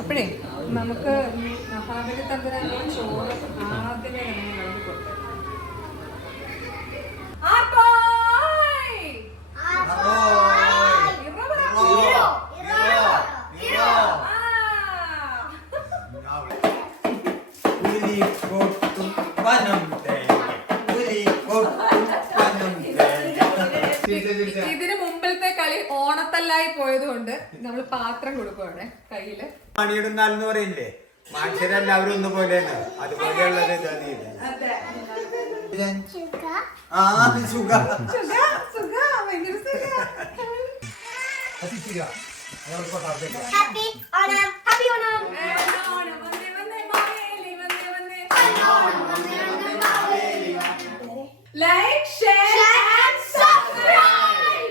അപ്പോഴേ നമുക്ക് മഹാബലി തമ്പുരാന്റെ ചോറ് ആദ്യമേ തന്നെ വിളമ്പി കൊടുത്തത്. ഇതിന് മുമ്പിലത്തെ കളി ഓണത്തല്ലായി പോയതുകൊണ്ട് നമ്മൾ പാത്രം കൊടുക്കുവാണ് കയ്യില്. പണിയിടുന്നാലെന്ന് പറയില്ലേ, മനുഷ്യരെല്ലാവരും ഒന്നുപോലെയാണ്, അതുപോലെയുള്ളത് Like, share and subscribe.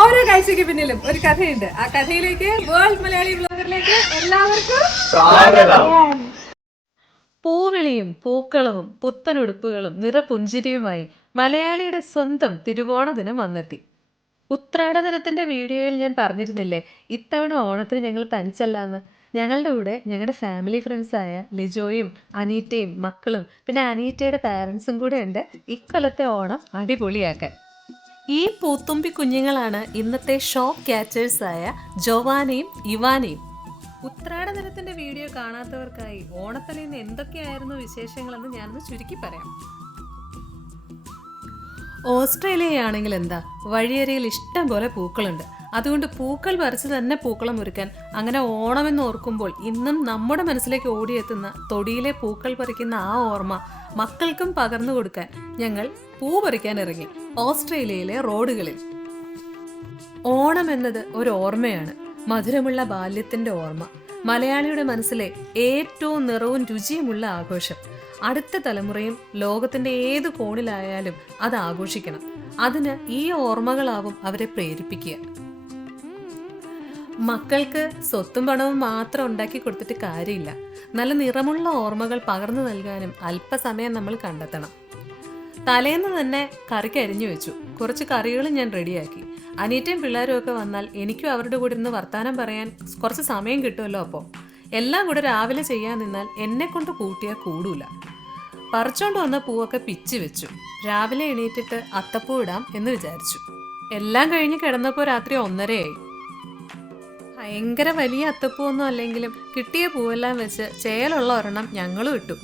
ഓരോ കാഴ്ചയ്ക്ക് പിന്നിലും ഒരു കഥയുണ്ട്. ആ കഥയിലേക്ക് വേൾഡ് മലയാളി ബ്ലോഗറിലേക്ക് എല്ലാവർക്കും സ്വാഗതം. പൂവിളിയും പൂക്കളവും പുത്തനുടുപ്പുകളും നിറപുഞ്ചിരിയുമായി മലയാളിയുടെ സ്വന്തം തിരുവോണ ദിനം വന്നെത്തി. ഉത്രാട ദിനത്തിന്റെ വീഡിയോയിൽ ഞാൻ പറഞ്ഞിരുന്നില്ലേ, ഇത്തവണ ഓണത്തിന് ഞങ്ങൾ തനിച്ചല്ലാന്ന്. ഞങ്ങളുടെ കൂടെ ഞങ്ങളുടെ ഫാമിലി ഫ്രണ്ട്സായ ലിജോയും അനീറ്റയും മക്കളും പിന്നെ അനീറ്റയുടെ പാരൻസും കൂടെ ഉണ്ട് ഇക്കൊല്ലത്തെ ഓണം അടിപൊളിയാക്കാൻ. ഈ പൂത്തുമ്പി കുഞ്ഞുങ്ങളാണ് ഇന്നത്തെ ഷോ ക്യാച്ചേഴ്സായ ജോവാനയും ഇവാനയും. ഉത്രാട ദിനത്തിന്റെ വീഡിയോ കാണാത്തവർക്കായി ഓണത്തലേന്ന് എന്തൊക്കെയായിരുന്നു വിശേഷങ്ങളെന്ന് ഞാനൊന്ന് ചുരുക്കി പറയാം. ഓസ്ട്രേലിയയാണെങ്കിൽ എന്താ, വഴിയരിയിൽ ഇഷ്ടം പോലെ പൂക്കളുണ്ട്. അതുകൊണ്ട് പൂക്കൾ പറിച്ച് തന്നെ പൂക്കളം ഒരുക്കാൻ, അങ്ങനെ ഓണമെന്ന് ഓർക്കുമ്പോൾ ഇന്നും നമ്മുടെ മനസ്സിലേക്ക് ഓടിയെത്തുന്ന തൊടിയിലെ പൂക്കൾ പറിക്കുന്ന ആ ഓർമ്മ മക്കൾക്കും പകർന്നു കൊടുക്കാൻ ഞങ്ങൾ പൂ പറിക്കാൻ ഇറങ്ങി ഓസ്ട്രേലിയയിലെ റോഡുകളിൽ. ഓണം എന്നത് ഒരു ഓർമ്മയാണ്, മധുരമുള്ള ബാല്യത്തിന്റെ ഓർമ്മ, മലയാളിയുടെ മനസ്സിലെ ഏറ്റവും നിറവും രുചിയുമുള്ള ആഘോഷം. അടുത്ത തലമുറയും ലോകത്തിന്റെ ഏത് കോണിലായാലും അത് ആഘോഷിക്കണം. അതിന് ഈ ഓർമ്മകളാവും അവരെ പ്രേരിപ്പിക്കുക. മക്കൾക്ക് സ്വത്തും പണവും മാത്രം ഉണ്ടാക്കി കൊടുത്തിട്ട് കാര്യമില്ല. നല്ല നിറമുള്ള ഓർമ്മകൾ പകർന്നു നൽകാനും അല്പസമയം നമ്മൾ കണ്ടെത്തണം. തലേന്ന് തന്നെ കറിക്ക് അരിഞ്ഞു വെച്ചു. കുറച്ച് കറികളും ഞാൻ റെഡിയാക്കി. അനീറ്റയും പിള്ളേരും ഒക്കെ വന്നാൽ എനിക്കും അവരുടെ കൂടെ ഇരുന്ന് വർത്താനം പറയാൻ കുറച്ച് സമയം കിട്ടുമല്ലോ. അപ്പോൾ എല്ലാം കൂടെ രാവിലെ ചെയ്യാൻ നിന്നാൽ എന്നെ കൊണ്ട് കൂട്ടിയാൽ കൂടൂല. പറിച്ചോണ്ട് വന്ന പൂവൊക്കെ പിച്ച് വെച്ചു. രാവിലെ എണീറ്റിട്ട് അത്തപ്പൂ ഇടാം എന്ന് വിചാരിച്ചു. എല്ലാം കഴിഞ്ഞ് കിടന്നപ്പോൾ രാത്രി 1:30 ഭയങ്കര വലിയ അത്തപ്പൂ ഒന്നും അല്ലെങ്കിലും കിട്ടിയ പൂവെല്ലാം വെച്ച് ചേലുള്ള ഒരെണ്ണം ഞങ്ങളും ഇട്ടു.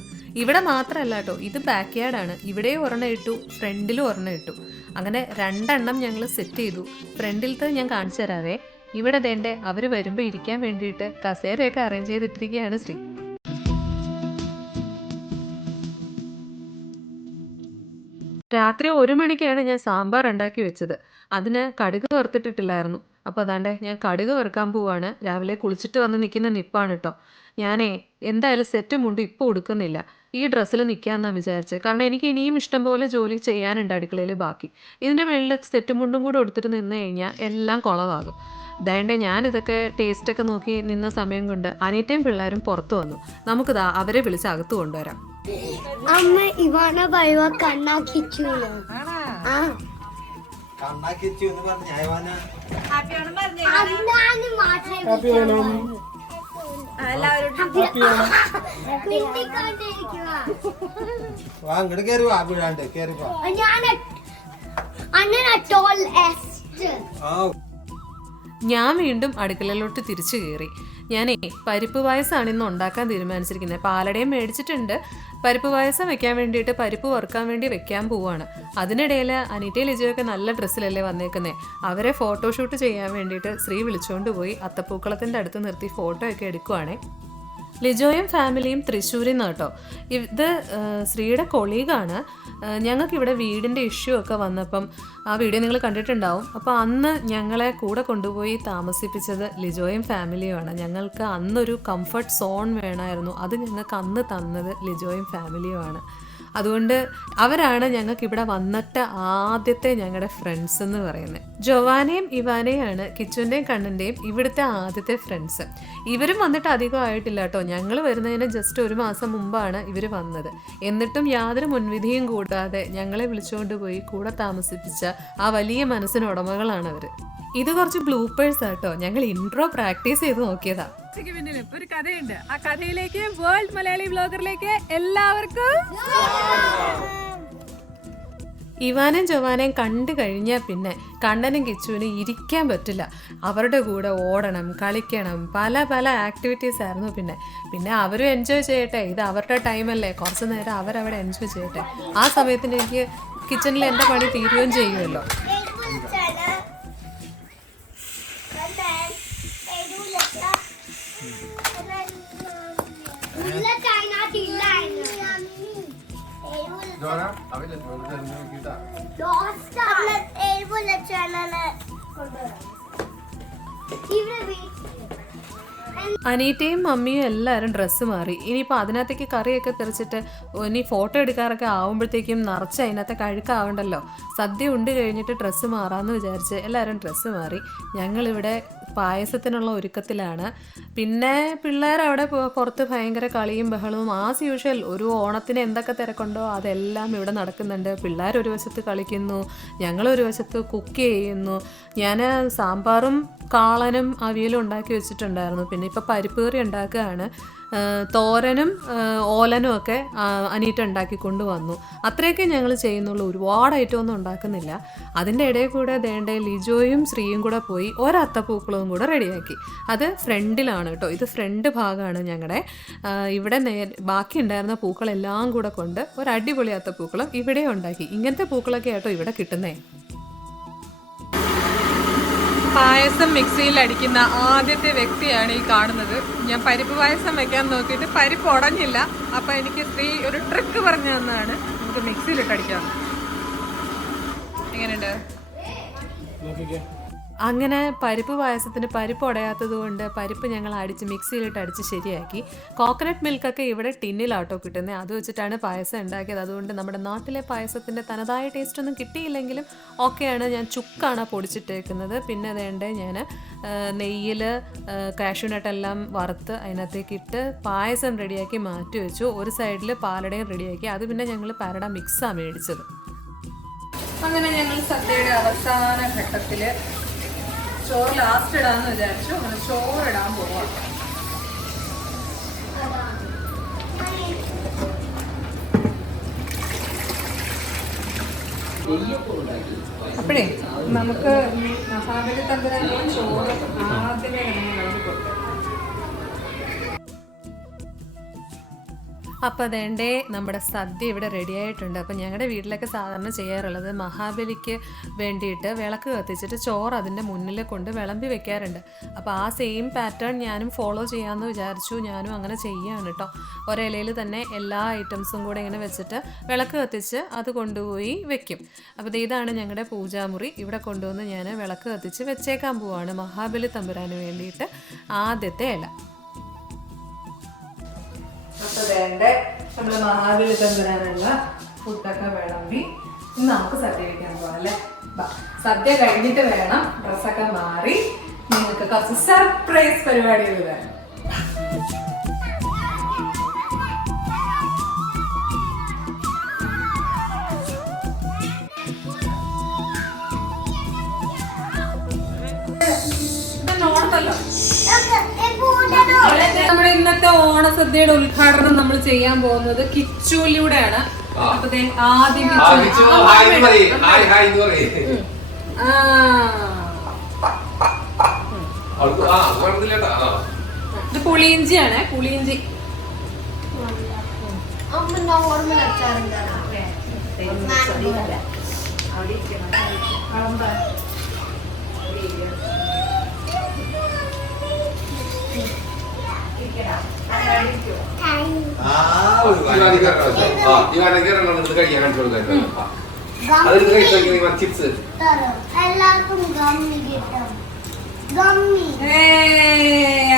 ഇവിടെ മാത്രമല്ല കേട്ടോ, ഇത് ബാക്ക് യാർഡാണ്. ഇവിടെയും ഒരെണ്ണം ഇട്ടു, ഫ്രണ്ടിലും ഒരെണ്ണം ഇട്ടു. അങ്ങനെ 2 എണ്ണം ഞങ്ങൾ സെറ്റ് ചെയ്തു. ഫ്രണ്ടിലത്തെ ഞാൻ കാണിച്ചു തരാവേ. ഇവിടെ ദേണ്ടേ അവർ വരുമ്പോൾ ഇരിക്കാൻ വേണ്ടിയിട്ട് കസേരയൊക്കെ അറേഞ്ച് ചെയ്തിട്ടിരിക്കുകയാണ് ശ്രീ. രാത്രി 1 മണിക്കാണ് ഞാൻ സാമ്പാർ ഉണ്ടാക്കി വെച്ചത്. അതിന് കടുക് വറുത്തിട്ടിട്ടില്ലായിരുന്നു. അപ്പോൾ അതാണ്ട് ഞാൻ കടുക് വറുക്കാൻ പോവാണ്. രാവിലെ കുളിച്ചിട്ട് വന്ന് നിൽക്കുന്ന നിപ്പാണ് കേട്ടോ. ഞാനേ എന്തായാലും സെറ്റ് മുണ്ട് ഇപ്പോൾ ഉടുക്കുന്നില്ല, ഈ ഡ്രസ്സിൽ നിൽക്കാമെന്നാണ് വിചാരിച്ചത്. കാരണം എനിക്ക് ഇനിയും ഇഷ്ടംപോലെ ജോലി ചെയ്യാനുണ്ട് അടുക്കളയിൽ ബാക്കി. ഇതിൻ്റെ മുകളിൽ സെറ്റ് മുണ്ടും കൂടെ എടുത്തിട്ട് നിന്ന് കഴിഞ്ഞാൽ എല്ലാം കുളമാകും. അതായത് ഞാനിതൊക്കെ ടേസ്റ്റൊക്കെ നോക്കി നിന്ന സമയം കൊണ്ട് അനീറ്റയും പിള്ളേരും പുറത്തു വന്നു. നമുക്കിതാ അവരെ വിളിച്ച് അകത്ത് കൊണ്ടുവരാം. അമ്മ ഇവാന ബൈവ കണ്ണാക്കിച്ചു. ഞാൻ വീണ്ടും അടുക്കളയിലോട്ട് തിരിച്ചു കയറി. ഞാനേ പരിപ്പ് പായസമാണ് ഇന്ന് ഉണ്ടാക്കാൻ തീരുമാനിച്ചിരിക്കുന്നത്. പാലടയും മേടിച്ചിട്ടുണ്ട്. പരിപ്പ് പായസം വെക്കാൻ വേണ്ടിയിട്ട് പരിപ്പ് വറുക്കാൻ വേണ്ടി വെക്കാൻ പോവാണ്. അതിനിടയിൽ അനീറ്റയും ലിജോയൊക്കെ നല്ല ഡ്രസ്സിലല്ലേ വന്നേക്കുന്നത്. അവരെ ഫോട്ടോഷൂട്ട് ചെയ്യാൻ വേണ്ടിയിട്ട് ശ്രീ വിളിച്ചുകൊണ്ട് പോയി അത്തപ്പൂക്കളത്തിൻ്റെ അടുത്ത് നിർത്തി ഫോട്ടോ ഒക്കെ എടുക്കുവാണേ. ലിജോയും ഫാമിലിയും തൃശ്ശൂരിൽ നിന്ന് കേട്ടോ. ഇത് ശ്രീയുടെ കൊളീഗാണ്. ഞങ്ങൾക്കിവിടെ വീടിൻ്റെ ഇഷ്യൂ ഒക്കെ വന്നപ്പം ആ വീഡിയോ നിങ്ങൾ കണ്ടിട്ടുണ്ടാവും. അപ്പോൾ അന്ന് ഞങ്ങളെ കൂടെ കൊണ്ടുപോയി താമസിപ്പിച്ചത് ലിജോയും ഫാമിലിയുമാണ്. ഞങ്ങൾക്ക് അന്നൊരു കംഫർട്ട് സോൺ വേണമായിരുന്നു. അത് ഞങ്ങൾക്ക് അന്ന് തന്നത് ലിജോയും ഫാമിലിയുമാണ്. അതുകൊണ്ട് അവരാണ് ഞങ്ങൾക്ക് ഇവിടെ വന്നിട്ട് ആദ്യത്തെ ഞങ്ങളുടെ ഫ്രണ്ട്സ് എന്ന് പറയുന്നത്. ജോവാനയും ഇവാനയാണ് കിച്ചുവിൻ്റെയും കണ്ണൻ്റെയും ഇവിടുത്തെ ആദ്യത്തെ ഫ്രണ്ട്സ്. ഇവരും വന്നിട്ട് അധികം ആയിട്ടില്ല കേട്ടോ. ഞങ്ങൾ വരുന്നതിന് ജസ്റ്റ് 1 മാസം മുമ്പാണ് ഇവർ വന്നത്. എന്നിട്ടും യാതൊരു മുൻവിധിയും കൂടാതെ ഞങ്ങളെ വിളിച്ചുകൊണ്ട് പോയി കൂടെ താമസിപ്പിച്ച ആ വലിയ മനസ്സിന് ഉടമകളാണ് അവർ. ഇത് കുറച്ച് ബ്ലൂപ്പേഴ്സ് ആട്ടോ. ഞങ്ങൾ ഇൻട്രോ പ്രാക്ടീസ് ചെയ്ത് നോക്കിയതാ. പിന്നിലും ഒരു കഥയുണ്ട്. ആ കഥയിലേക്ക് വേൾഡ് മലയാളി വ്ലോഗറിലേക്ക് എല്ലാവർക്കും. ഇവാനും ജോവാനയും കണ്ടു കഴിഞ്ഞാൽ പിന്നെ കണ്ണനും കിച്ചുവിനും ഇരിക്കാൻ പറ്റില്ല. അവരുടെ കൂടെ ഓടണം, കളിക്കണം, പല പല ആക്ടിവിറ്റീസ് ആയിരുന്നു. പിന്നെ അവരും എൻജോയ് ചെയ്യട്ടെ, ഇത് അവരുടെ ടൈമല്ലേ, കുറച്ച് നേരം അവരവിടെ എൻജോയ് ചെയ്യട്ടെ. ആ സമയത്തിന് എനിക്ക് കിച്ചണിൽ എൻ്റെ പണി തീരുകയും ചെയ്യുമല്ലോ. അനീറ്റയും മമ്മിയും എല്ലാവരും ഡ്രസ്സ് മാറി. ഇനിയിപ്പോൾ അതിനകത്തേക്ക് കറിയൊക്കെ തെറിച്ചിട്ട് ഇനി ഫോട്ടോ എടുക്കാറൊക്കെ ആവുമ്പോഴത്തേക്കും നിറച്ച് അതിനകത്ത് കഴുക്കാവണ്ടല്ലോ. സദ്യ ഉണ്ട് കഴിഞ്ഞിട്ട് ഡ്രസ്സ് മാറാമെന്ന് വിചാരിച്ച് എല്ലാവരും ഡ്രസ്സ് മാറി. ഞങ്ങളിവിടെ പായസത്തിനുള്ള ഒരുക്കത്തിലാണ്. പിന്നെ പിള്ളേരവിടെ പുറത്ത് ഭയങ്കര കളിയും ബഹളവും. ആസ് യൂഷ്വൽ ഒരു ഓണത്തിന് എന്തൊക്കെ തിരക്കുണ്ടോ അതെല്ലാം ഇവിടെ നടക്കുന്നുണ്ട്. പിള്ളേരൊരു വശത്ത് കളിക്കുന്നു, ഞങ്ങളൊരു വശത്ത് കുക്ക് ചെയ്യുന്നു. ഞാൻ സാമ്പാറും കാളനും അവിയലും ഉണ്ടാക്കി വെച്ചിട്ടുണ്ടായിരുന്നു. പിന്നെ ഇപ്പോൾ പരിപ്പ് കറി ഉണ്ടാക്കുകയാണ്. തോരനും ഓലനും ഒക്കെ അനീറ്റ ഉണ്ടാക്കിക്കൊണ്ട് വന്നു. അത്രയൊക്കെ ഞങ്ങൾ ചെയ്യുന്നുള്ളൂ. ഒരുപാട് ഐറ്റമൊന്നും ഉണ്ടാക്കുന്നില്ല. അതിൻ്റെ ഇടയിൽ കൂടെ ദേണ്ടേ ലിജോയും ശ്രീയും കൂടെ പോയി ഒരത്തപ്പൂക്കളവും കൂടെ റെഡിയാക്കി. അത് ഫ്രണ്ടിലാണ് കേട്ടോ. ഇത് ഫ്രണ്ട് ഭാഗമാണ് ഞങ്ങളുടെ. ഇവിടെ ബാക്കി ഉണ്ടായിരുന്ന പൂക്കളെല്ലാം കൂടെ കൊണ്ട് ഒരു അടിപൊളി അത്തപ്പൂക്കളം ഇവിടെ ഉണ്ടാക്കി. ഇങ്ങനത്തെ പൂക്കളൊക്കെ ആട്ടോ ഇവിടെ കിട്ടുന്നേ. പായസം മിക്സിയിൽ അടിക്കുന്ന ആദ്യത്തെ വ്യക്തിയാണ് ഈ കാണുന്നത്. ഞാൻ പരിപ്പ് പായസം വെക്കാൻ നോക്കിയിട്ട് പരിപ്പ് ഉടഞ്ഞില്ല. അപ്പം എനിക്ക് സ്ത്രീ ഒരു ട്രിക്ക് പറഞ്ഞു തന്നതാണ്. നമുക്ക് മിക്സിയിലിട്ട് അടിക്കാം. എങ്ങനെയുണ്ട്? അങ്ങനെ പരിപ്പ് പായസത്തിന് പരിപ്പ് ഉടയാത്തത് കൊണ്ട് പരിപ്പ് ഞങ്ങൾ മിക്സിയിലിട്ട് അടിച്ച് ശരിയാക്കി. കോക്കനട്ട് മിൽക്കൊക്കെ ഇവിടെ ടിന്നിലാട്ടോ കിട്ടുന്നത്. അത് വെച്ചിട്ടാണ് പായസം ഉണ്ടാക്കിയത്. അതുകൊണ്ട് നമ്മുടെ നാട്ടിലെ പായസത്തിൻ്റെ തനതായ ടേസ്റ്റ് ഒന്നും കിട്ടിയില്ലെങ്കിലും ഓക്കെയാണ്. ഞാൻ ചുക്കാണ് പൊടിച്ചിട്ടേക്കുന്നത്. പിന്നെ വേണ്ടേ ഞാൻ നെയ്യിൽ കാഷ്യൂനട്ടെല്ലാം വറുത്ത് അതിനകത്തേക്ക് ഇട്ട് പായസം റെഡിയാക്കി മാറ്റി വെച്ചു. ഒരു സൈഡിൽ പാലടയും റെഡിയാക്കി. അത് പിന്നെ ഞങ്ങൾ പാലട മിക്സാണ് മേടിച്ചത്. അങ്ങനെ ഞങ്ങൾ സദ്യയുടെ അവസാന ഘട്ടത്തിൽ ചോറ് ലാസ്റ്റ് ഇടാന്ന് വിചാരിച്ചു. അങ്ങനെ ചോറിടാൻ പോവാം. അപ്പോഴേ നമുക്ക് മഹാബലി തമ്പുരാനുള്ള ചോറ് ആദ്യമേ തന്നെ വിളമ്പി കൊടുക്കാം. അപ്പോൾ അതേണ്ടേ നമ്മുടെ സദ്യ ഇവിടെ റെഡി ആയിട്ടുണ്ട്. അപ്പോൾ ഞങ്ങളുടെ വീട്ടിലൊക്കെ സാധാരണ ചെയ്യാറുള്ളത് മഹാബലിക്ക് വേണ്ടിയിട്ട് വിളക്ക് കത്തിച്ചിട്ട് ചോറ് അതിൻ്റെ മുന്നിൽ കൊണ്ട് വിളമ്പി വെക്കാറുണ്ട്. അപ്പോൾ ആ സെയിം പാറ്റേൺ ഞാനും ഫോളോ ചെയ്യാമെന്ന് വിചാരിച്ചു. ഞാനും അങ്ങനെ ചെയ്യുകയാണ് കേട്ടോ. ഒരിലയിൽ തന്നെ എല്ലാ ഐറ്റംസും കൂടെ ഇങ്ങനെ വെച്ചിട്ട് വിളക്ക് കത്തിച്ച് അത് കൊണ്ടുപോയി വെക്കും. അപ്പോൾ ഇതാണ് ഞങ്ങളുടെ പൂജാമുറി. ഇവിടെ കൊണ്ടുവന്ന് ഞാൻ വിളക്ക് കത്തിച്ച് വെച്ചേക്കാൻ പോവാണ് മഹാബലി തമ്പുരാന് വേണ്ടിയിട്ട് ആദ്യത്തെ ഇല. അപ്പോൾ വേണ്ട നമ്മൾ മഹാബലി തമ്പുരാനുള്ള ഫുഡൊക്കെ വിളമ്പി ഇന്ന് നമുക്ക് സദ്യ കഴിക്കാൻ പോകാം അല്ലേ? സദ്യ കഴിഞ്ഞിട്ട് വേണം ഡ്രസ്സൊക്കെ മാറി നിങ്ങൾക്ക് കുറച്ച് സർപ്രൈസ് പരിപാടികൾ വേണം. നമ്മുടെ ഇന്നത്തെ ഓണസദ്യയുടെ ഉദ്ഘാടനം നമ്മൾ ചെയ്യാൻ പോകുന്നത് കിച്ചുവിലൂടെയാണ്. അപ്പൊ ആദ്യം ഇത് പുളിയിഞ്ചിയാണ്. പുളിയിഞ്ചി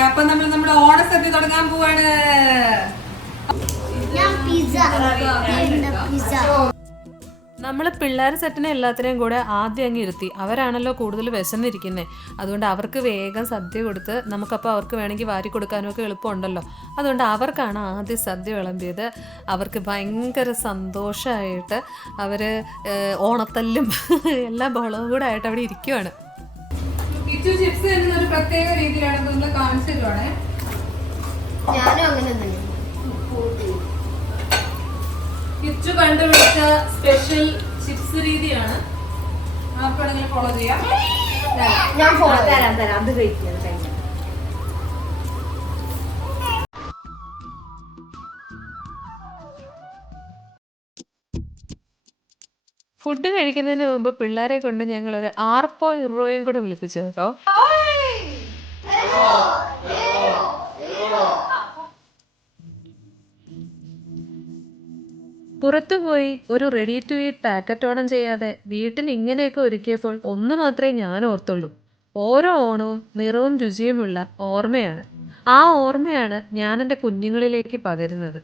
അപ്പൊ നമ്മൾ നമ്മുടെ ഓണസദ്യ തുടങ്ങാൻ പോവാണ്. നമ്മൾ പിള്ളേർ സെറ്റിനെ എല്ലാത്തിനെയും കൂടെ ആദ്യം അങ്ങ് ഇരുത്തി. അവരാണല്ലോ കൂടുതൽ വിശന്നിരിക്കുന്നത്. അതുകൊണ്ട് അവർക്ക് വേഗം സദ്യ കൊടുത്ത് നമുക്കപ്പോൾ അവർക്ക് വേണമെങ്കിൽ വാരി കൊടുക്കാനും ഒക്കെ എളുപ്പമുണ്ടല്ലോ. അതുകൊണ്ട് അവർക്കാണ് ആദ്യം സദ്യ വിളമ്പിയത്. അവർക്ക് ഭയങ്കര സന്തോഷമായിട്ട് അവർ ഓണത്തല്ലും എല്ലാ ബഹളവും കൂടെ ആയിട്ട് അവിടെ ഇരിക്കുവാണ്. ചിപ്സ് എന്നൊരു പ്രത്യേക രീതിയിലാണ് നിങ്ങൾ കാണിച്ചിട്ടുവാണേ. ഞാനും അങ്ങനെ തന്നെ. കിച്ചു കണ്ടുപിടിച്ച സ്പെഷ്യൽ ചിപ്സ് രീതിയാണ്. ആർക്കാണെങ്കിലും ഫോളോ ചെയ്യാം. ഞാൻ തരാം അത് കഴിക്കാം. ഫുഡ് കഴിക്കുന്നതിന് മുമ്പ് പിള്ളേരെ കൊണ്ട് ഞങ്ങളൊരു ആർപ്പോ ഇറോയും കൂടെ വിളിപ്പിച്ചു കേട്ടോ. പുറത്തുപോയി ഒരു റെഡി ടു ഈറ്റ് പാക്കറ്റ് ഓണം ചെയ്യാതെ വീട്ടിൽ ഇങ്ങനെയൊക്കെ ഒരുക്കിയപ്പോൾ ഒന്ന് മാത്രമേ ഞാൻ ഓർത്തുള്ളൂ. ഓരോ ഓണവും നിറവും രുചിയുമുള്ള ഓർമ്മയാണ്. ആ ഓർമ്മയാണ് ഞാൻ എൻ്റെ കുഞ്ഞുങ്ങളിലേക്ക് പകരുന്നത്.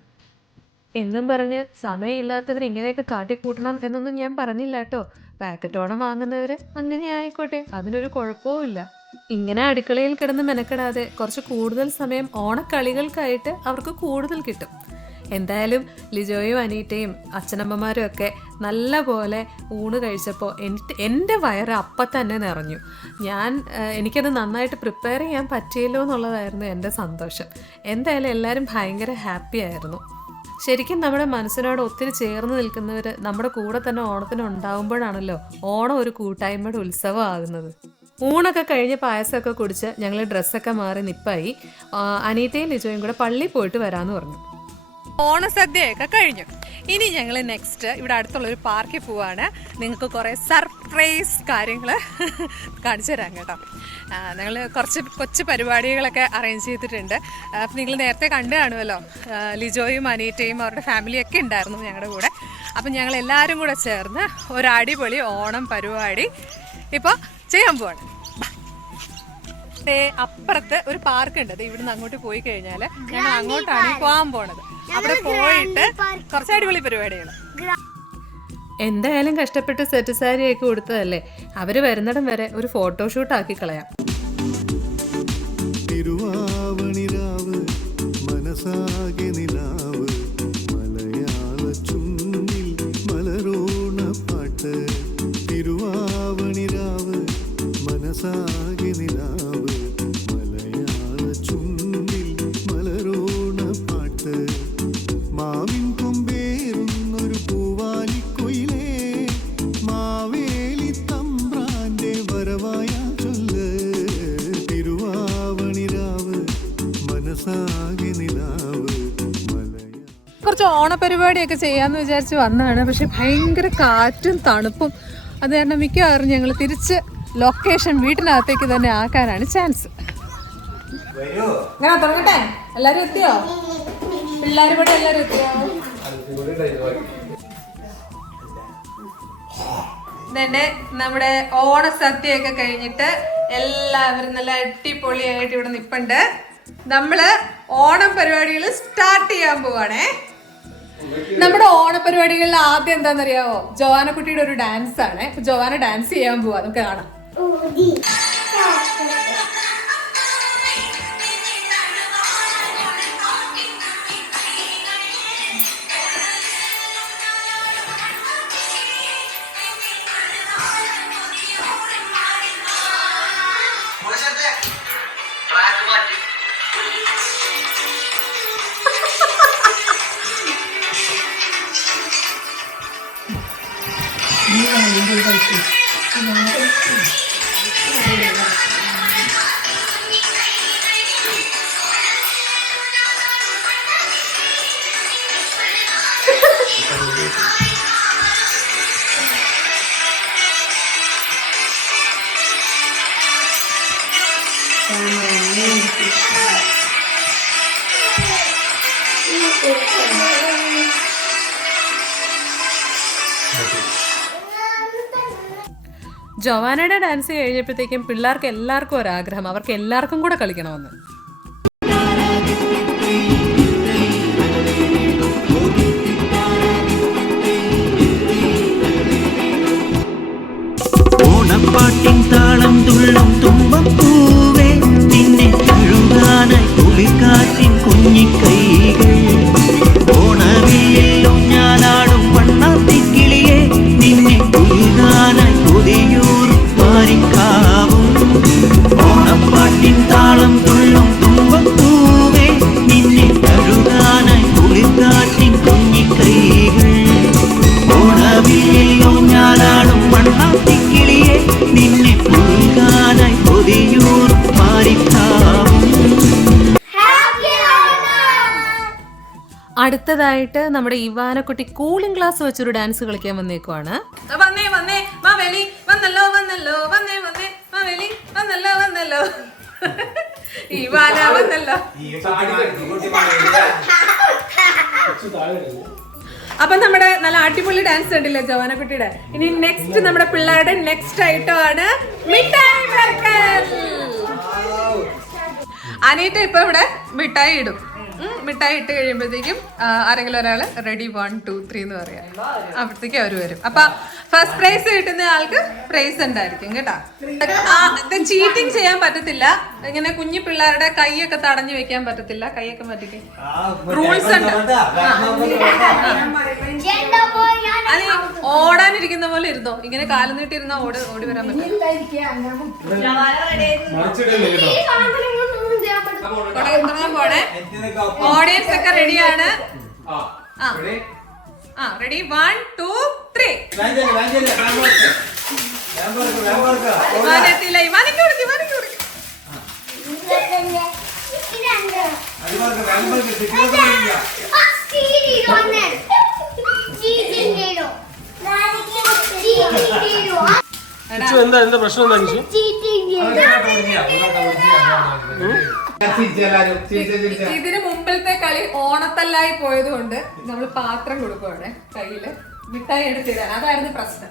എന്നും പറഞ്ഞ് സമയമില്ലാത്തവർ ഇങ്ങനെയൊക്കെ കാട്ടിക്കൂട്ടണം എന്നൊന്നും ഞാൻ പറഞ്ഞില്ല കേട്ടോ. പാക്കറ്റ് ഓണം വാങ്ങുന്നവർ അങ്ങനെ ആയിക്കോട്ടെ, അതിനൊരു കുഴപ്പവുമില്ല. ഇങ്ങനെ അടുക്കളയിൽ കിടന്ന് മെനക്കെടാതെ കുറച്ച് കൂടുതൽ സമയം ഓണക്കളികൾക്കായിട്ട് അവർക്ക് കൂടുതൽ കിട്ടും. എന്തായാലും ലിജോയും അനീറ്റയും അച്ഛനമ്മമാരും ഒക്കെ നല്ല പോലെ ഊണ് കഴിച്ചപ്പോൾ എൻ്റെ വയറ് അപ്പം തന്നെ നിറഞ്ഞു. എനിക്കത് നന്നായിട്ട് പ്രിപ്പയർ ചെയ്യാൻ പറ്റിയല്ലോ എന്നുള്ളതായിരുന്നു എൻ്റെ സന്തോഷം. എന്തായാലും എല്ലാവരും ഭയങ്കര ഹാപ്പി ആയിരുന്നു. ശരിക്കും നമ്മുടെ മനസ്സിനോട് ഒത്തിരി ചേർന്ന് നിൽക്കുന്നവർ നമ്മുടെ കൂടെ തന്നെ ഓണത്തിന് ഉണ്ടാകുമ്പോഴാണല്ലോ ഓണം ഒരു കൂട്ടായ്മയുടെ ഉത്സവം ആകുന്നത്. ഊണൊക്കെ കഴിഞ്ഞ് പായസമൊക്കെ കുടിച്ച് ഞങ്ങൾ ഡ്രസ്സൊക്കെ മാറി നിപ്പായി. അനീറ്റയും ലിജോയും കൂടെ പള്ളിയിൽ പോയിട്ട് വരാമെന്ന് പറഞ്ഞു. ഓണസദ്യയൊക്കെ കഴിഞ്ഞു. ഇനി ഞങ്ങൾ നെക്സ്റ്റ് ഇവിടെ അടുത്തുള്ളൊരു പാർക്കിൽ പോവാണ്. നിങ്ങൾക്ക് കുറേ സർപ്രൈസ് കാര്യങ്ങൾ കാണിച്ചു തരാം കേട്ടോ. ഞങ്ങൾ കുറച്ച് കൊച്ചു പരിപാടികളൊക്കെ അറേഞ്ച് ചെയ്തിട്ടുണ്ട്. അപ്പം നിങ്ങൾ നേരത്തെ കണ്ടു കാണുമല്ലോ, ലിജോയും അനീറ്റയും അവരുടെ ഫാമിലിയൊക്കെ ഉണ്ടായിരുന്നു ഞങ്ങളുടെ കൂടെ. അപ്പം ഞങ്ങൾ എല്ലാവരും കൂടെ ചേർന്ന് ഒരു അടിപൊളി ഓണം പരിപാടി ഇപ്പോൾ ചെയ്യാൻ പോവാണ്. അപ്പുറത്ത് ഒരു പാർക്ക് ഉണ്ട്. ഇവിടുന്ന് അങ്ങോട്ട് പോയി കഴിഞ്ഞാൽ ഞങ്ങൾ അങ്ങോട്ടാണ് പോകാൻ പോണത്. അവിടെ പോയിട്ട് കുറച്ച് അടിപൊളി പരിപാടികൾ. എന്തായാലും കഷ്ടപ്പെട്ട് സെറ്റ് സാരിയൊക്കെ കൊടുത്തതല്ലേ, അവര് വരുന്നിടം വരെ ഒരു ഫോട്ടോഷൂട്ട് ആക്കി കളയാം. തിരുവാവണിരാവ് മനസാകെ നിലാവ് മലയാള ചുണ്ടിൽ മലരോണ പാട്ട്. തിരുവാവണിരാവ് മനസാകെ നിലാവ് മലയാള ചുണ്ടിൽ മലരോണ പാട്ട്. മാവിൻ കൊമ്പേറുന്നൊരു പൂവാലിക്കൊയിലേ മാവേലി തമ്പ്രാന്റെ വരവായ ചൊല്ല്. തിരുവാവണിരാവ് മനസാകെ നിലാവ് മലയാള. കുറച്ച് ഓണപരിപാടിയൊക്കെ ചെയ്യാമെന്ന് വിചാരിച്ച് വന്നതാണ്. പക്ഷെ ഭയങ്കര കാറ്റും തണുപ്പും. അത് കാരണം മിക്കവാറും ഞങ്ങൾ തിരിച്ച് ലൊക്കേഷൻ വീട്ടിനകത്തേക്ക് തന്നെ ആക്കാനാണ് ചാൻസ്. ഞാൻ തുടങ്ങട്ടെ? എല്ലാരും എത്തിയോ? പിള്ളേരും കൂടെ എല്ലാരും എത്തിയോ? തന്നെ നമ്മുടെ ഓണസദ്യയൊക്കെ കഴിഞ്ഞിട്ട് എല്ലാവരും നല്ല അടിപൊളിയായിട്ട് ഇവിടെ നിപ്പുണ്ട്. നമ്മള് ഓണം പരിപാടികൾ സ്റ്റാർട്ട് ചെയ്യാൻ പോവാണേ. നമ്മുടെ ഓണപരിപാടികളിൽ ആദ്യം എന്താണെന്നറിയാവോ? ജോവാനക്കുട്ടിയുടെ ഒരു ഡാൻസ് ആണ്. ജോവാന ഡാൻസ് ചെയ്യാൻ പോവാ, നമുക്ക് കാണാം. ജോവാനയുടെ ഡാൻസ് കഴിഞ്ഞപ്പോഴത്തേക്കും പിള്ളേർക്ക് എല്ലാവർക്കും ഒരാഗ്രഹം, അവർക്ക് എല്ലാവർക്കും കൂടെ കളിക്കണമെന്ന്. അടുത്തതായിട്ട് നമ്മുടെ ഇവാനക്കുട്ടി കൂളിംഗ് ഗ്ലാസ് വെച്ചൊരു ഡാൻസ് കളിക്കാൻ വന്നേക്കുവാണ്. വന്നേ വന്നേ മാവേലി വന്നല്ലോ വന്നല്ലോ വന്നേ വന്നേ മാവേലി വന്നല്ലോ വന്നല്ലോ ഇവാന വന്നല്ലോ. അപ്പൊ നമ്മുടെ നല്ല അടിപൊളി ഡാൻസ് കണ്ടില്ലേ ജവാനക്കുട്ടിയുടെ. ഇനി നെക്സ്റ്റ് നമ്മുടെ പിള്ളേരുടെ നെക്സ്റ്റ് ഐറ്റം ആണ് മിഠായി പെറുക്കൽ. അനീറ്റ ഇപ്പൊ ഇവിടെ മിഠായി ഇടും. മിഠായി ഇട്ട് കഴിയുമ്പോഴത്തേക്കും ആരെങ്കിലും ഒരാള് റെഡി 1 2 3 എന്ന് പറയാം. അപ്പോഴത്തേക്കും അവര് വരും. അപ്പൊ ഫസ്റ്റ് പ്രൈസ് കിട്ടുന്ന ആൾക്ക് പ്രൈസ് ഉണ്ടായിരിക്കും കേട്ടാ. ചീറ്റിംഗ് ചെയ്യാൻ പറ്റത്തില്ല. ഇങ്ങനെ കുഞ്ഞു പിള്ളേരുടെ കൈയൊക്കെ തടഞ്ഞു വെക്കാൻ പറ്റത്തില്ല. കൈയൊക്കെ പറ്റിക്കും. റൂൾസ് ഉണ്ട്. അത് ഓടാനിരിക്കുന്ന പോലെ ഇരുന്നോ. ഇങ്ങനെ കാലം നീട്ടിരുന്നാ ഓടി വരാൻ പറ്റും. പോണേ ഓഡിയൻസ് ഒക്കെ റെഡിയാണ്. റെഡി 1 2 3. ഇവാനെത്തില്ല. ഇവാനക്ക് കൊടുക്കും. എന്താ പ്രശ്നം എന്താ? ഇതിന് മുമ്പിലത്തെ കളി ഓണത്തല്ലായി പോയത് കൊണ്ട് നമ്മൾ പാത്രം കൊടുക്കുവാണ് കയ്യില് മിഠായി എടുത്തിടാൻ. അതായിരുന്നു പ്രശ്നം.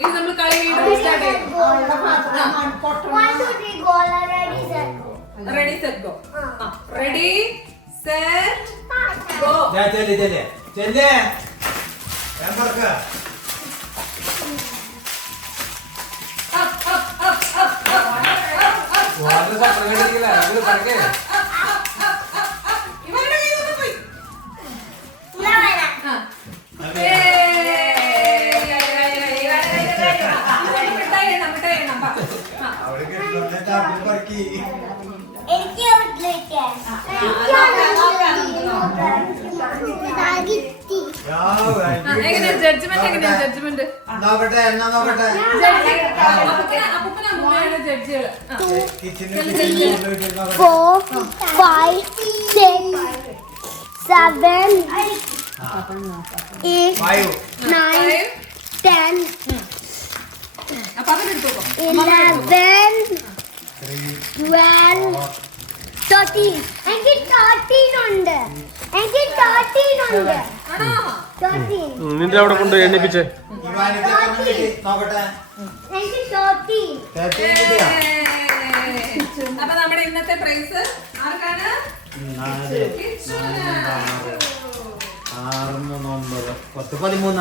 ഇനി നമ്മൾ കളി വീണ്ടും സ്റ്റാർട്ട് ചെയ്യും. Ready set go. Ready set go. Judgement എങ്ങനെയാ? ജഡ്ജ്മെന്റ് ജഡ്ജികള് 4 5 6 7 8 9 10 11 12 13. എനിക്ക് 13 ഉണ്ട്. നിന്റെ അവിടെ കൊണ്ട് എണ്ണിപ്പിച്ചേ. അപ്പൊ നമ്മുടെ ഇന്നത്തെ പ്രൈസ് ആർക്കാണ്?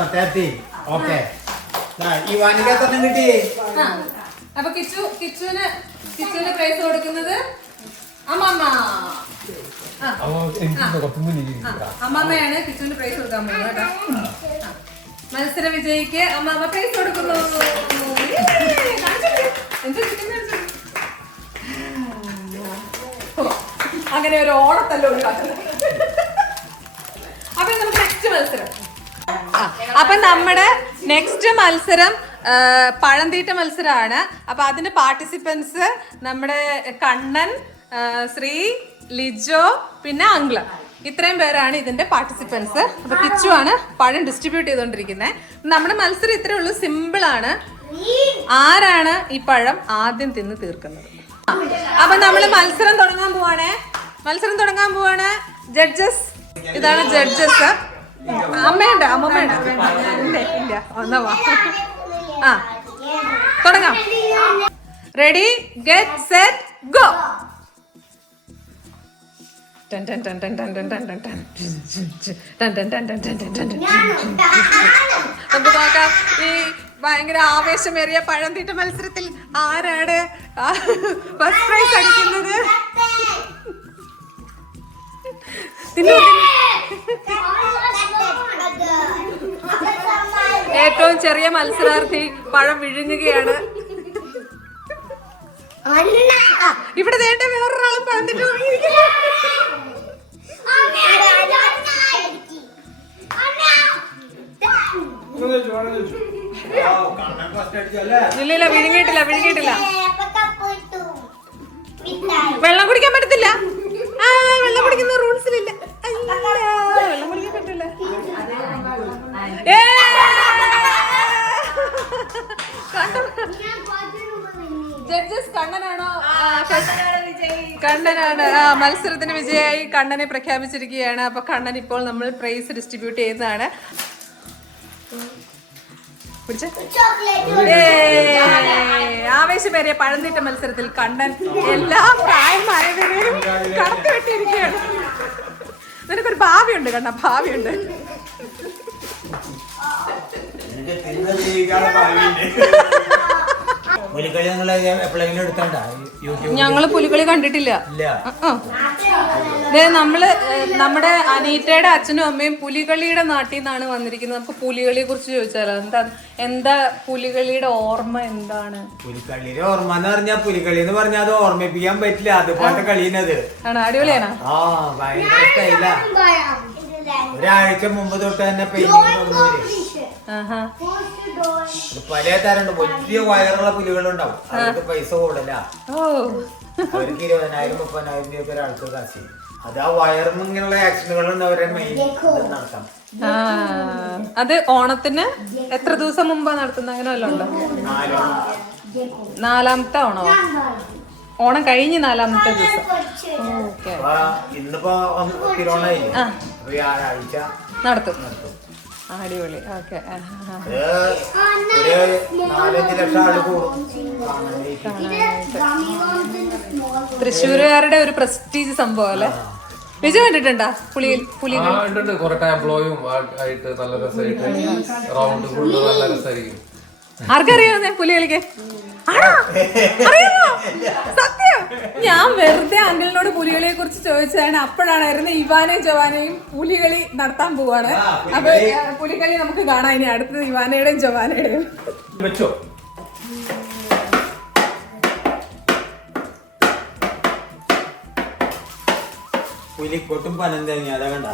13. ഓക്കെ. ഇവാനിക്ക് എത്ര കിട്ടി? അപ്പൊ കിച്ചുവിന് പ്രൈസ് കൊടുക്കുന്നത് അമ്മമ്മ. അമ്മമ്മയാണ് കിച്ചുവിന് പ്രൈസ് കൊടുക്കാൻ പോകുന്നത് കേട്ടോ. മത്സര വിജയിക്ക് അമ്മമ്മ പ്രൈസ് കൊടുക്കുന്നു. അങ്ങനെ ഒരു ഓണത്തല്ല ഒഴിവാക്കുന്നത്. അപ്പൊ നമുക്ക് നെക്സ്റ്റ് മത്സരം. അപ്പൊ നമ്മുടെ നെക്സ്റ്റ് മത്സരം പഴംതീറ്റ മത്സരമാണ്. അപ്പൊ അതിന്റെ പാർട്ടിസിപ്പൻസ് നമ്മുടെ കണ്ണൻ, ശ്രീ, ലിജോ, പിന്നെ അങ്കിള്, ഇത്രയും പേരാണ് ഇതിന്റെ പാർട്ടിസിപ്പൻസ്. അപ്പൊ കിച്ചു ആണ് പഴം ഡിസ്ട്രിബ്യൂട്ട് ചെയ്തോണ്ടിരിക്കുന്നത്. നമ്മുടെ മത്സരം ഇത്രേ ഉള്ളൂ, സിമ്പിൾ ആണ്. ആരാണ് ഈ പഴം ആദ്യം തിന്ന് തീർക്കുന്നത്? അപ്പൊ നമ്മള് മത്സരം തുടങ്ങാൻ പോവാണ്. ജഡ്ജസ് ഇതാണ് ജഡ്ജസ്. അമ്മയുണ്ട്, അമ്മമ്മയുണ്ട്. ഇല്ല ഒന്നാ തുടങ്ങാം. Ready get set go. നമുക്ക് നോക്കാം ഈ ഭയങ്കര ആവേശമേറിയ പഴംതീറ്റ മത്സരത്തിൽ ആരാണ് ഫസ്റ്റ് പ്രൈസ് അടിക്കുന്നത്. ഏറ്റവും ചെറിയ മത്സരാർത്ഥി പഴം വിഴുങ്ങുകയാണ്. ഇവിടെ വേണ്ട വേറൊരാളും പഴം തിന്നു. ഇല്ല വിഴുങ്ങിയിട്ടില്ല. കണ്ണനാണ് മത്സരത്തിന് വിജയായി കണ്ണനെ പ്രഖ്യാപിച്ചിരിക്കുകയാണ്. അപ്പൊ കണ്ണൻ ഇപ്പോൾ നമ്മൾ പ്രൈസ് ഡിസ്ട്രിബ്യൂട്ട് ചെയ്യുന്നതാണ്. ആവേശമേറിയ പഴന്തീറ്റ മത്സരത്തിൽ കണ്ണൻ എല്ലാ പ്രായമായവരെയും കടത്തി വെട്ടിയിരിക്കുകയാണ്. നിനക്കൊരു ഭാവിയുണ്ട് കണ്ണ, ഭാവിയുണ്ട്. ഞങ്ങള് പുലികളി കണ്ടിട്ടില്ല. നമ്മള് നമ്മുടെ അനീറ്റയുടെ അച്ഛനും അമ്മയും പുലികളിയുടെ നാട്ടിൽ നിന്നാണ് വന്നിരിക്കുന്നത്. നമുക്ക് പുലികളിയെ കുറിച്ച് ചോദിച്ചാലോ? എന്താ പുലികളിയുടെ ഓർമ്മ എന്താണ്? പുലിക്കളിയുടെ ഓർമ്മ എന്ന് പറഞ്ഞാൽ പുലികളി എന്ന് പറഞ്ഞാൽ അത് ഓർമ്മിപ്പിക്കാൻ പറ്റില്ല. അതുപോലത്തെ കളിയുന്നത് ആണോ? അടിപൊളിയാണോ? ആ ഭയങ്കര സ്റ്റൈല. ഒരാഴ്ച മുമ്പ് തൊട്ട് തന്നെ പെയിന്റിങ് തുടങ്ങി. പല തരണ്ട് വലിയ വയറുള്ള പുലികളുണ്ടാവും. അവർക്ക് പൈസ കൂടുതല. അവർക്ക് 20,000 30,000 രൂപ ഒരാൾക്ക് കാശ്. അത് ആ വയറും ഇങ്ങനെയുള്ള ആക്ഷനുകളുണ്ട് അവരെ മെയിൻ നടത്താം. അത് ഓണത്തിന് എത്ര ദിവസം മുമ്പാ നടത്തുന്നത്? അങ്ങനെ വല്ലതും ഉണ്ടോ? 4ാമത്തെ ഓണോ? ഓണം കഴിഞ്ഞ് 4ാമത്തെ ദിവസം. ഇന്നിപ്പോ തിരുവോണായി വ്യാഴാഴ്ച നടത്തും. അടിപൊളി. ഓക്കെ. 4-5 ലക്ഷം ആള് കൂടും. തൃശ്ശൂരുകാരുടെ ഒരു പ്രസ്റ്റീജ് സംഭവം അല്ലേ? വിജയ് കണ്ടിട്ടുണ്ടാ പുലികൾ? കുറെ എംപ്ലോയും ആയിട്ട് നല്ല രസമായിട്ട് റൗണ്ട് ഫുള്ള് നല്ല രസമായിരിക്കും. ആർക്കറിയാവുന്നേ പുലി കളിക്കാൻ? സത്യം ഞാൻ വെറുതെ അങ്കിളിനോട് പുലികളിയെ കുറിച്ച് ചോദിച്ചതാണ്. അപ്പോഴാണ് ഇവാനയും ജവാനയും പുലികളി നടത്താൻ പോവാണ്. അപ്പൊ പുലികളി നമുക്ക് കാണാം. ഇനി അടുത്തത് ഇവാനയുടെയും ജവാനയുടെയും. വെച്ചോ പുലിക്കൊട്ടും പനം തേങ്ങ അതാ കണ്ട.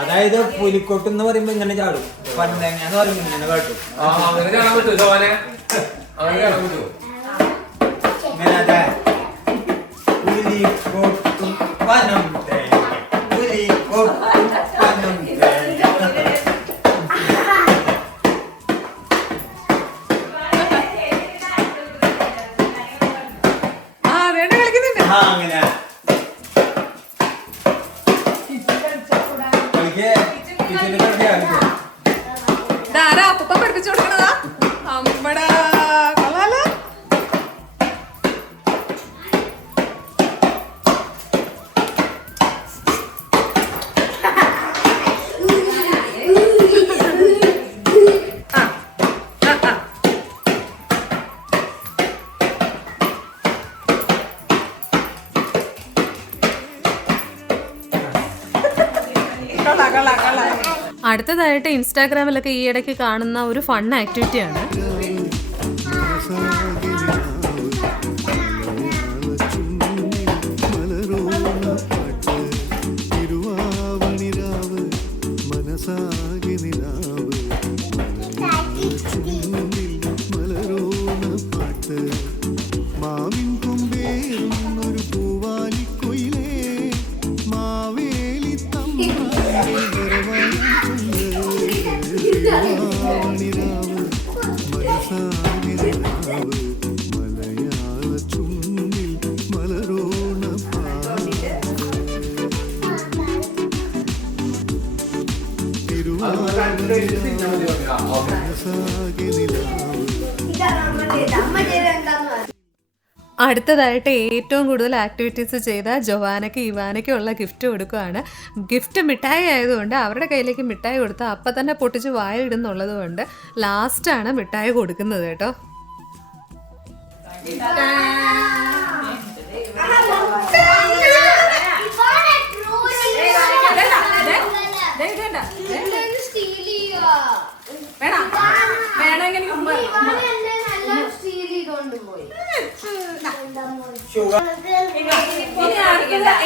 അതായത് പുലിക്കൊട്ട് എന്ന് പറയുമ്പോ ഇങ്ങനെ ചാടും, പനന്തേങ്ങ എന്ന് പറയുമ്പോ ഇങ്ങനെ കാട്ടും. ഇങ്ങനെ അതെ പുലിക്കൊട്ടും പനം തേങ്ങ, പുലിക്കൊട്ടും പനം തേങ്ങ. അങ്ങനെ ഇതാരാ അപ്പൂപ്പ പഠിപ്പിച്ചു കൊടുക്കണതാ? അമ്മടാ കൊള്ളാലോ. അടുത്തതായിട്ട് ഇൻസ്റ്റാഗ്രാമിലൊക്കെ ഈ ഇടയ്ക്ക് കാണുന്ന ഒരു ഫൺ ആക്ടിവിറ്റിയാണ്. അടുത്തതായിട്ട് ഏറ്റവും കൂടുതൽ ആക്ടിവിറ്റീസ് ചെയ്ത ജോവാനയ്ക്ക് ഇവാനയ്ക്കും ഉള്ള ഗിഫ്റ്റ് കൊടുക്കുകയാണ്. ഗിഫ്റ്റ് മിഠായി ആയതുകൊണ്ട് അവരുടെ കയ്യിലേക്ക് മിഠായി കൊടുത്താൽ അപ്പം തന്നെ പൊട്ടിച്ച് വായിടുന്നുള്ളത് കൊണ്ട് ലാസ്റ്റാണ് മിഠായി കൊടുക്കുന്നത് കേട്ടോ.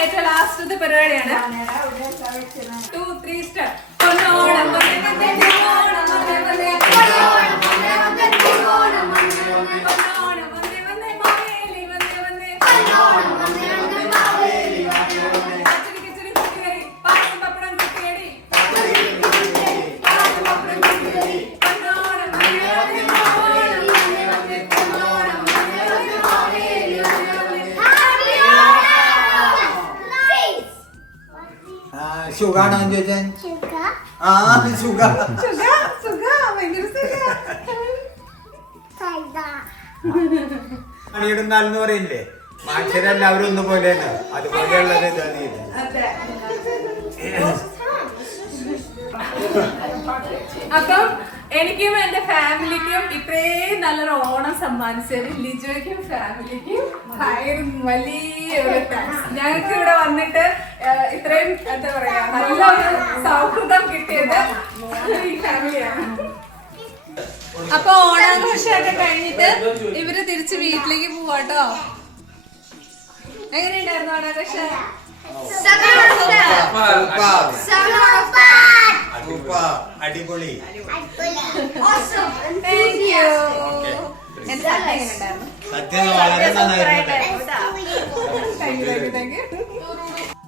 ഏറ്റവും ലാസ്റ്റത്തെ പരിപാടിയാണ് 2, 3 സ്റ്റാർ. സുഖാണോ ചോദിച്ചാൽ ആ സുഖ പണിയിടുന്നാലെന്ന് പറയില്ലേ മനുഷ്യരെല്ലാവരും ഒന്നുപോലെയാണ് അതുപോലെയുള്ളത് ഇതാണ് ഇത്. അപ്പം എനിക്കും എന്റെ ഫാമിലിക്കും ഇത്രയും നല്ലൊരു ഓണം സമ്മാനിച്ചത് ലിജോയ്ക്കും ഫാമിലിക്കും വലിയൊരു താങ്ക്സ്. ഞങ്ങൾക്ക് ഇവിടെ വന്നിട്ട് ഇത്രയും എന്താ പറയാ നല്ലൊരു സൗഹൃദം കിട്ടിയത് ഈ ഫാമിലിയാണ്. അപ്പൊ ഓണാഘോഷമൊക്കെ കഴിഞ്ഞിട്ട് ഇവര് തിരിച്ച് വീട്ടിലേക്ക് പോവാട്ടോ. എങ്ങനെയുണ്ടായിരുന്നു ഓണാഘോഷം? അടിപൊളി. Thank you. എന്റെ സദ്യ എങ്ങനെയുണ്ടായിരുന്നു? സത്യം വളരെ നന്നായിരുന്നു. Thank you.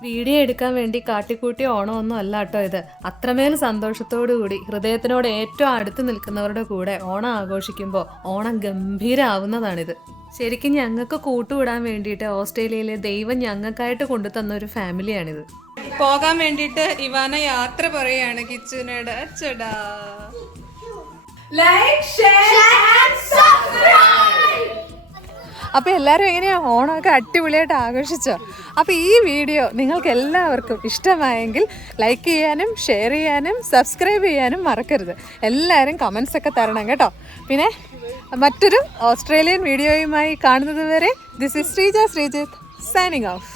വീഡിയോ എടുക്കാൻ വേണ്ടി കാട്ടിക്കൂട്ടിയ ഓണമൊന്നും അല്ല കേട്ടോ ഇത്. അത്രമേൽ സന്തോഷത്തോടു കൂടി ഹൃദയത്തിനോട് ഏറ്റവും അടുത്ത് നിൽക്കുന്നവരുടെ കൂടെ ഓണം ആഘോഷിക്കുമ്പോൾ ഓണം ഗംഭീരമാവുന്നതാണിത്. ശരിക്കും ഞങ്ങൾക്ക് കൂട്ടുകൂടാൻ വേണ്ടിയിട്ട് ഓസ്ട്രേലിയയിലെ ദൈവം ഞങ്ങൾക്കായിട്ട് കൊണ്ടുതന്ന ഒരു ഫാമിലിയാണിത്. പോകാൻ വേണ്ടിട്ട് ഇവാന യാത്ര പറയാണ് കിച്ചുനോട്. അച്ചടാ ലൈക്ക് ഷെയർ ആൻഡ് സബ്സ്ക്രൈബ്. അപ്പോൾ എല്ലാവരും എങ്ങനെയാ ഓണമൊക്കെ അടിപൊളിയായിട്ട് ആഘോഷിച്ചോ? അപ്പോൾ ഈ വീഡിയോ നിങ്ങൾക്ക് എല്ലാവർക്കും ഇഷ്ടമായെങ്കിൽ ലൈക്ക് ചെയ്യാനും ഷെയർ ചെയ്യാനും സബ്സ്ക്രൈബ് ചെയ്യാനും മറക്കരുത്. എല്ലാവരും കമൻസ് ഒക്കെ തരണം കേട്ടോ. പിന്നെ മറ്റൊരു ഓസ്ട്രേലിയൻ വീഡിയോയുമായി കാണുന്നത് വരെ this is Sreejith signing off.